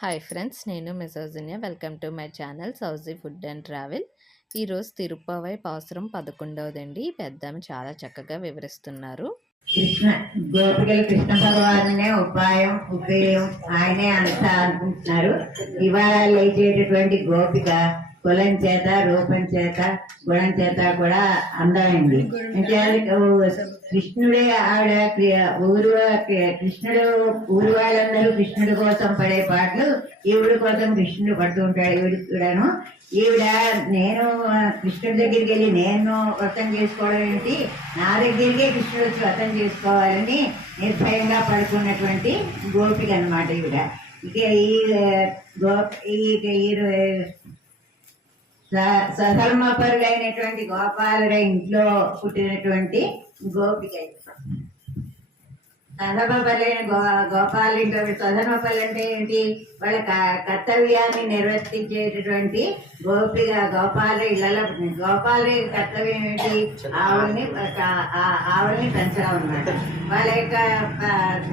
Hi friends, నేను మెసోజినియా. Welcome to my channel Sowji food and travel. ఈరోజు తిరుప్పావై పాసురం 11వదండి. పెద్దామె చాలా చక్కగా వివరిస్తున్నారు. కృష్ణ గోపికలు కృష్ణ భగవానే ఉపాయం ఉపేయం ఆయనే అంతా అనుకుంటున్నారు. ఇవాళ లేచేటటువంటి గోపిక కులం చేత రూపం చేత గుణం చేత కూడా అందమైంది. అంటే కృష్ణుడే ఆవిడ ఊరు కృష్ణుడు ఊరు వాళ్ళందరూ కృష్ణుడి కోసం పడే పాటలు ఈవిడ కోసం కృష్ణుడు పడుతూ ఉంటాడు. ఈవిడ కూడాను ఈవిడ నేను కృష్ణుడి దగ్గరికి వెళ్ళి నేను వ్రతం చేసుకోవడం ఏంటి, నా దగ్గరికే కృష్ణుడు వచ్చి వ్రతం చేసుకోవాలని నిర్భయంగా పడుకున్నటువంటి గోపిక అనమాట ఈవిడ. ఇక ఈ సధర్మపరుడైనటువంటి గోపాలుడి ఇంట్లో పుట్టినటువంటి గోపిక. సధర్మపల్లైన గోపాలు ఇంట్లో సధర్మపల్లి అంటే ఏంటి, వాళ్ళ కర్తవ్యాన్ని నిర్వర్తించేటటువంటి గోపిక గోపాలు ఇళ్లలో పుట్టింది. గోపాలు కర్తవ్యం ఏంటి, ఆవుల్ని పెంచడం అన్నమాట. వాళ్ళ యొక్క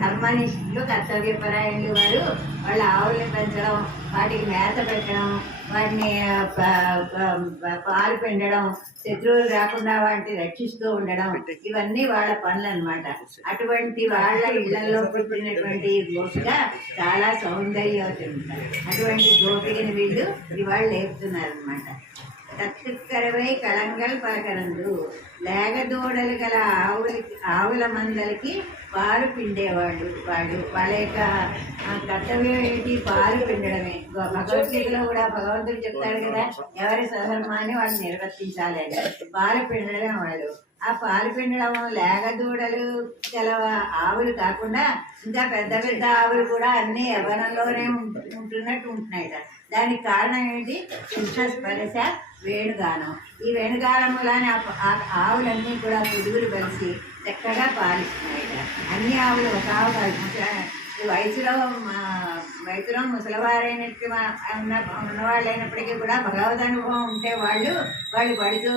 ధర్మనిష్ఠులు కర్తవ్యపరాయణులు వారు వాళ్ళ ఆవుల్ని పెంచడం, వాటికి మేత పెట్టడం, వాటిని పాలు పిండడం, శత్రువులు రాకుండా వాటిని రక్షిస్తూ ఉండడం, ఇవన్నీ వాళ్ళ పనులు అనమాట. అటువంటి వాళ్ళ ఇళ్లలో పుట్టినటువంటి గోపిక చాలా సౌందర్యవతి. అటువంటి గోపికని వీళ్ళు ఇవాళ లేపుతున్నారు అనమాట. కత్తికరవై కళంగల్ పలకరందు లేగదూడలు గల ఆవుల మందలకి పాలు పిండేవాడు. వాళ్ళ యొక్క కర్తవ్యం ఏంటి, పాలు పిండడమే. భగవద్గీతలో కూడా భగవంతుడు చెప్తాడు కదా, ఎవరి సధర్మాన్ని వాళ్ళు నిర్వర్తించాలి అని. పాలు పిండడం వాళ్ళు. ఆ పాలు పిండడం లేగదూడలు గల ఆవులు కాకుండా ఇంకా పెద్ద పెద్ద ఆవులు కూడా అన్ని యవ్వనంలోనే ఉంటున్నట్టు ఉంటున్నాయి. దానికి కారణం ఏంటి, కృష్ణ స్పర్శ వేణుగానం. ఈ వేణుగానములానే ఆవులన్నీ కూడా పొదుగులు కలిసి చక్కగా పాలిస్తున్నాయి. అన్ని ఆవులు ఒక ఆవు కాదు. వయసులో ముసలివారైనట్టు ఉన్నవాళ్ళు అయినప్పటికీ కూడా భగవద్ అనుభవం ఉంటే వాళ్ళు పడుతూ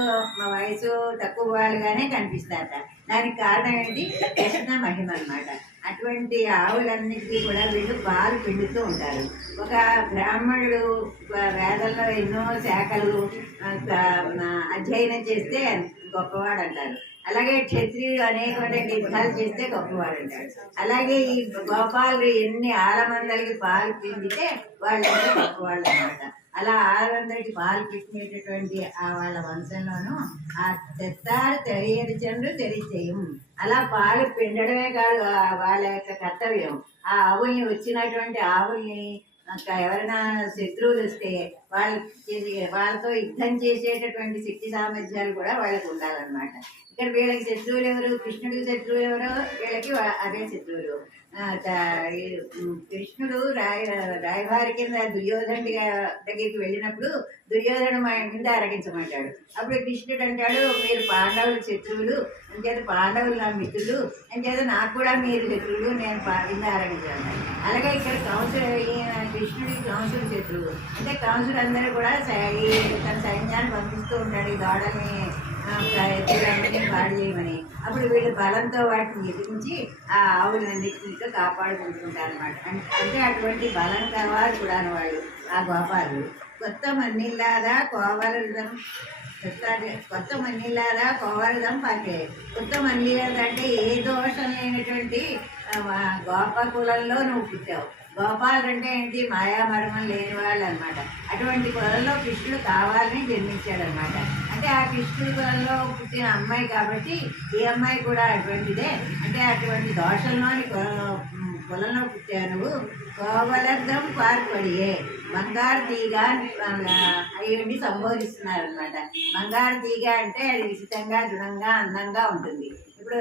వయసు తక్కువ వాళ్ళుగానే కనిపిస్తారట. దానికి కారణం ఏంటి, కృష్ణ మహిమ అన్నమాట. అటువంటి ఆవులన్నిటికీ కూడా వీళ్ళు పాలు పిండుతూ ఉంటారు. ఒక బ్రాహ్మణుడు వేదంలో ఎన్నో శాఖలు అధ్యయనం చేస్తే గొప్పవాడు అంటారు. అలాగే క్షత్రియుడు అనేకమైన యుద్ధాలు చేస్తే గొప్పవాడు అంటాడు. అలాగే ఈ గోపాలు ఎన్ని ఆలమందరికి పాలు పిండితే వాళ్ళంటే గొప్పవాళ్ళు అన్నమాట. అలా ఆలందరికి పాలు పిండినటువంటి వాళ్ళ వంశంలోనూ ఆ తెత్తారు తెలియదు చంద్రు తెలియచేయం. అలా పాలు పిండడమే కాదు వాళ్ళ యొక్క కర్తవ్యం. ఆ ఆవుల్ని వచ్చినటువంటి ఆవుల్ని ఎవరైనా శత్రువులు వస్తే వాళ్ళతో యుద్ధం చేసేటటువంటి శక్తి సామర్థ్యాలు కూడా వాళ్ళకి ఉండాలన్నమాట. ఇక్కడ వీళ్ళకి శత్రువులు ఎవరు, కృష్ణుడికి శత్రువులు ఎవరో వీళ్ళకి అదే శత్రువులు. కృష్ణుడు రాయభారి కింద దుర్యోధనుడి దగ్గరికి వెళ్ళినప్పుడు దుర్యోధను మా కింద అరగించమంటాడు. అప్పుడు కృష్ణుడు అంటాడు, మీరు పాండవులు శత్రువులు, అంచేత పాండవులు నా మిత్రులు, అంచేత నాకు కూడా మీరు శత్రువులు, నేను కింద అరగించాను. అలాగే ఇక్కడ కృష్ణుడికి కంసుడు శత్రువు. అంటే కంసుడు అందరూ కూడా తన సైన్యాన్ని పంపిస్తూ ఉంటాడు ఈ దోడల్ని ఎత్తులన్నీ పాడు చేయమని. అప్పుడు వీళ్ళు బలంతో వాటిని ఎదిరించి ఆ ఆవులన్నింటితో కాపాడుకుంటుంటారు అనమాట. అంటే అటువంటి బలం కావాలి కూడా వాళ్ళు ఆ గోపాలు. కొత్త మన్నిల్లాదా కోవలదం పాకే. కొత్త మన్నిల్లాదా అంటే ఏ దోషం లేనటువంటి గోప కులంలో నువ్వు పుట్టావు. గోపాలు అంటే ఏంటి, మాయామర్మం లేని వాళ్ళు అనమాట. అటువంటి కులంలో కృష్ణుడు కావాలని జన్మించాడనమాట. అంటే ఆ కృష్ణుడి కులంలో పుట్టిన అమ్మాయి కాబట్టి ఈ అమ్మాయి కూడా అటువంటిదే. అంటే అటువంటి దోషంలోని కులంలో పుట్టాను. కోవలర్థం పార్పడియే బంగారు తీగ అయ్యండి సంబోధిస్తున్నారనమాట. బంగారు తీగ అంటే అది విచితంగా దృఢంగా అందంగా ఉంటుంది. ఇప్పుడు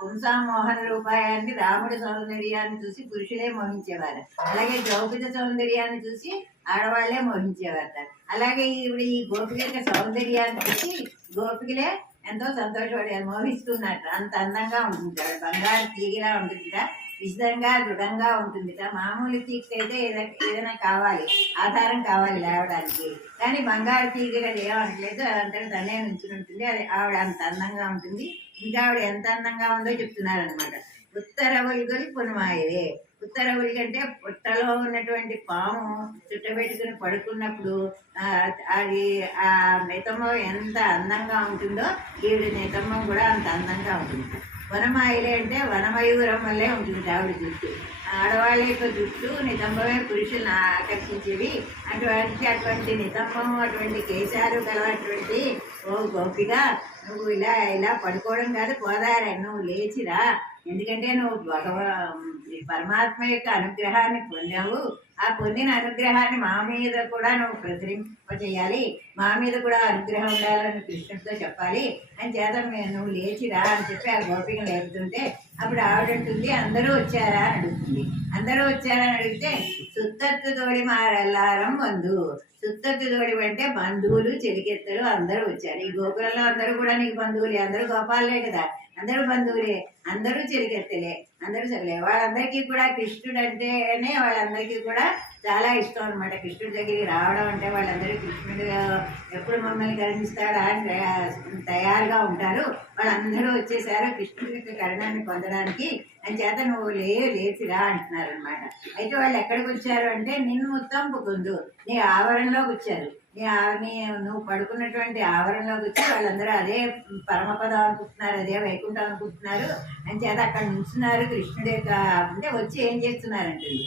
పుంసామోహన రూపాయాన్ని రాముడి సౌందర్యాన్ని చూసి పురుషులే మోహించేవారు. అలాగే ద్రౌపది సౌందర్యాన్ని చూసి ఆడవాళ్లే మోహించేవారు. అలాగే ఇప్పుడు ఈ గోపిక సౌందర్యాన్ని చూసి గోపికలే ఎంతో సంతోషపడేది, మోహిస్తున్నట్టు. అంత అందంగా ఉంటుంది. బంగారు తీగిలా ఉంటుందిట, విశిదంగా దృఢంగా ఉంటుందిట. మామూలు తీగైతే ఏదైనా కావాలి, ఆధారం కావాలి లేవడానికి. కానీ బంగారు తీగగా ఏమనట్లేదు, అదంతా తనే నుంచి ఉంటుంది. అది ఆవిడ అంత అందంగా ఉంటుంది. ఇంకా ఆవిడ ఎంత అందంగా ఉందో చెప్తున్నారనమాట. ఉత్తర వల్గొలి పునమాయవే. ఉత్తర ఉలికి అంటే పుట్టలో ఉన్నటువంటి పాము చుట్టబెట్టుకుని పడుకున్నప్పుడు అది ఆ నితమం ఎంత అందంగా ఉంటుందో ఈవిడ నితమం కూడా అంత అందంగా ఉంటుంది. వనమాయిలే అంటే వనమయూరం వల్లే ఉంటుంది ఆవిడ జుట్టు. ఆడవాళ్ళ యొక్క జుట్టు నితంబమే పురుషులను ఆకర్షించేవి. అటువంటి నితంబం, అటువంటి కేశాలు కలవటువంటి ఓ గోపిక, నువ్వు ఇలా ఇలా పడుకోవడం కాదు, పోదారా, నువ్వు లేచిరా. ఎందుకంటే నువ్వు పరమాత్మ యొక్క అనుగ్రహాన్ని పొందావు. ఆ పొందిన అనుగ్రహాన్ని మా మీద కూడా నువ్వు ప్రసరింపచేయాలి, మా మీద కూడా అనుగ్రహం ఉండాలని కృష్ణుడితో చెప్పాలి అని చేత నువ్వు లేచిరా అని చెప్పి ఆ గోపిక లేపుతుంటే అప్పుడు ఆవిడంటుంది, అందరూ వచ్చారా అని అడుగుతుంది. అందరూ వచ్చారా అని అడిగితే సుత్తత్తు తోడి మారెల్లారం బంధు. సుత్తత్తు తోడి అంటే బంధువులు, చెలికెత్తలు అందరూ వచ్చారు. ఈ గోకులంలో అందరూ కూడా నీకు బంధువులే, అందరూ గోపాలే కదా, అందరూ బంధువులే, అందరూ చెలికెత్తలే, అందరూ చదిలే. వాళ్ళందరికీ కూడా కృష్ణుడు అంటేనే వాళ్ళందరికీ కూడా చాలా ఇష్టం అనమాట. కృష్ణుడి దగ్గరికి రావడం అంటే వాళ్ళందరూ కృష్ణుడు ఎప్పుడు మమ్మల్ని కరుణిస్తాడా అని తయారుగా ఉంటారు. వాళ్ళందరూ వచ్చేసారు కృష్ణుడి యొక్క కరుణాన్ని పొందడానికి అని చేత నువ్వు లేచిరా అంటున్నారు అనమాట. అయితే వాళ్ళు ఎక్కడికి వచ్చారు అంటే నిన్ను ముత్తంపుకుందు, నీ ఆవరణలోకి వచ్చారు. నువ్వు పడుకున్నటువంటి ఆవరణలోకి వచ్చి వాళ్ళందరూ అదే పరమపదం అనుకుంటున్నారు, అదే వైకుంఠం అనుకుంటున్నారు అని చేత అక్కడ నుంచున్నారు. కృష్ణుడి యొక్క అంటే వచ్చి ఏం చేస్తున్నారంటుంది,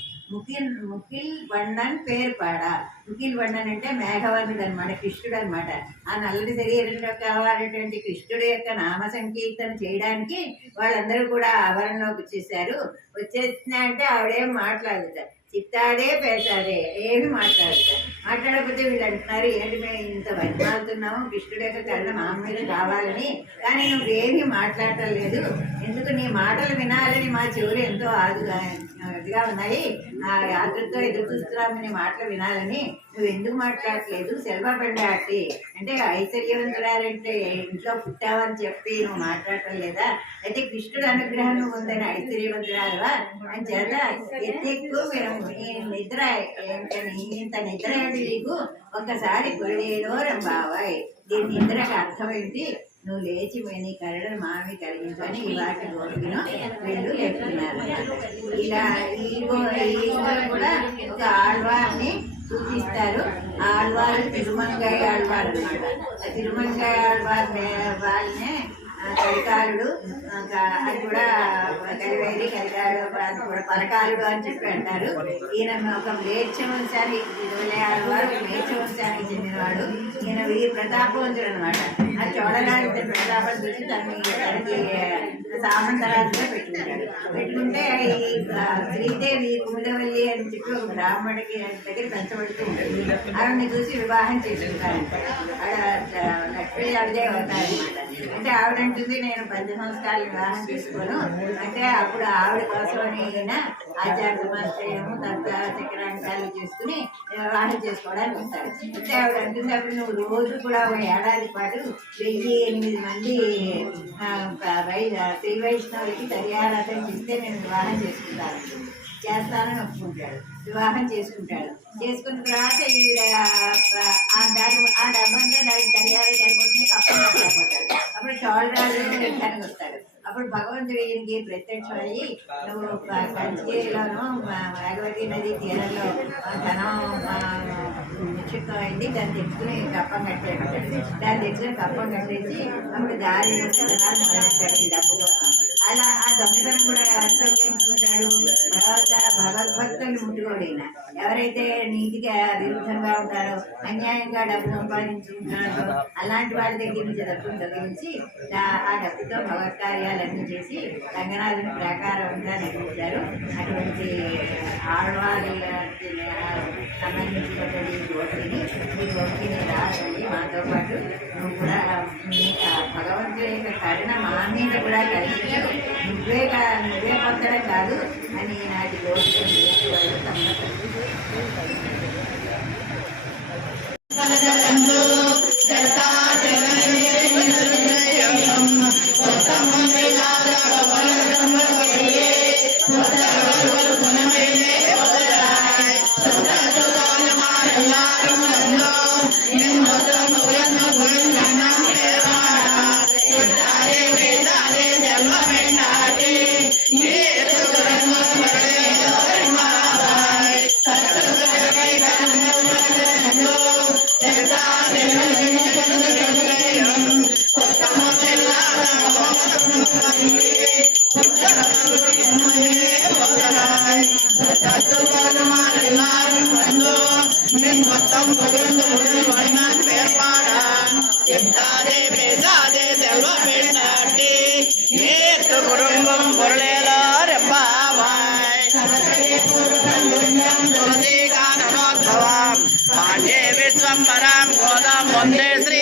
ముకిల్ బండన్ పేరు పాడ. ముకిల్ బండన్ అంటే మేఘవర్ణుడు అనమాట, కృష్ణుడు అనమాట. ఆ నల్లటి శరీరంలో కావాలటువంటి కృష్ణుడి యొక్క నామ సంకీర్తన చేయడానికి వాళ్ళందరూ కూడా ఆవరణలోకి వచ్చేసారు. వచ్చేసినా అంటే ఆవిడేం మాట్లాడుతారు, చిత్తాడే పేసాడే, ఏమి మాట్లాడకపోతే వీళ్ళు అంటున్నారు, ఏంటి మేము ఇంత బతిమాలుతున్నాము కృష్ణుడి యొక్క కరుణ మా మీద కావాలని, కానీ నువ్వేమీ మాట్లాడటం లేదు. ఎందుకు, నీ మాటలు వినాలని మా చెవులు ఎంతో ఇదిగా ఉన్నాయి, ఆ యాత్రతో ఎదురు చూస్తున్నాము నీ మాటలు వినాలని, నువ్వు ఎందుకు మాట్లాడట్లేదు. సెల్వపెండాటి అంటే ఐశ్వర్యవంతురాలంటే ఇంట్లో పుట్టావని చెప్పి నువ్వు మాట్లాడటం లేదా, అయితే కృష్ణుడు అనుగ్రహం నువ్వు ఉందని ఐశ్వర్యవంతురాలువా అని చేత ఎత్తెక్కు నిద్ర ఇంత నిద్ర ఏంటి నీకు, ఒక్కసారి కొరడేలో రంబావాయ్, దీని నిద్రకు అర్థమైంది, నువ్వు లేచి నీ కరడను మామి కలిగించని ఇవాటి గోపిను వీళ్ళు లేపుతున్నారు. ఇలా ఈ కూడా ఒక ఆళ్వారిని సూచిస్తారు. ఆళ్వారు తిరుమంగయ్య ఆళ్వారు అనమాట. ఆ తిరుమంగయ్య ఆళ్వారు వాళ్ళనే కలికాలుడు అది కూడా కలివేలి కలికాడు కూడా పరకాలుడు అని చెప్పి అంటారు. ఈయన ఒక మ్లేచ్ఛ వంశాన్ని, ఆళ్వారు మ్లేచ్ఛ వంశానికి చెందినవాడు. ఈయన వీరి ప్రతాపవంతుడు అనమాట. ఆ చోళరాజు ప్రతాపం చూసి తనకి సామంతరాజుగా పెట్టుకుంటే ఈ శ్రీదేవి కుముదవల్లి అని చెప్పి ఒక బ్రాహ్మడికి దగ్గర పెంచబడుతూ ఉంటుంది. ఆవిడని చూసి వివాహం చేసుకుంటారంట. ఆవిడ లక్ష్మీ ఆవిడే అవుతారనమాట. అంటే ఆవిడంటుంది, నేను 10 సంవత్సరాలు వివాహం చేసుకోను అంటే అప్పుడు ఆవిడ కోసం ఈయన ఆచార సమాశ్రయము తర్వాత చక్రాంకాలు చేసుకుని వివాహం చేసుకోవడానికి వస్తాడు. అంటే ఆవిడ అంటుంది, అప్పుడు నువ్వు రోజు కూడా ఒక ఏడాది పాటు 1008 మంది శ్రీ వైష్ణవులకి సరియారాధన చేస్తే నేను వివాహం చేస్తానని ఒప్పుకుంటాడు. వివాహం చేసుకుంటాడు. చేసుకున్న తర్వాత ఈవిడ ఆ డబ్బంతా దానికి సరియారా సరిపోతుంది, కప్పం కట్టకపోతాడు. అప్పుడు చోళరాజు యుద్ధానికి వస్తాడు. అప్పుడు భగవంతుడు ఈయనకి ప్రత్యక్షమయ్యి, నువ్వు కంచిలోను భగవతి నది తీరంలో ధనం నిక్షిప్తమైంది, దాన్ని తెచ్చుకుని కప్పం కట్టేస్తాడు. దాన్ని తెచ్చుకుని కప్పం కట్టేసి అప్పుడు దారి ధనాలు మొదలెట్టాడు డబ్బు కోసం. అలా ఆ దొంగతనం కూడా అనుసరించుకుంటాడు. భగవద్భక్తుల్ని ముట్టుకోడైనా ఎవరైతే నీతిగా విరుద్ధంగా ఉంటారో, అన్యాయంగా డబ్బు సంపాదించుకుంటున్నారో అలాంటి వాళ్ళ దగ్గర నుంచి డబ్బును తొలగించి ఆ డబ్బుతో భగవత్ కార్యాలన్నీ చేసి రంగనాథుని ప్రాకారంగా నిర్మించారు. అటువంటి ఆడవాళ్ళకి సంబంధించినటువంటి గోపిని రాసి మాతో పాటు నువ్వు కూడా భగవంతుడి యొక్క కరుణ మా మీద కూడా కలిగించు, నువ్వే పొందడం కాదు అని నాటి గోపిని వాళ్ళు దిగంబరాం గోదాం వందే శ్రీ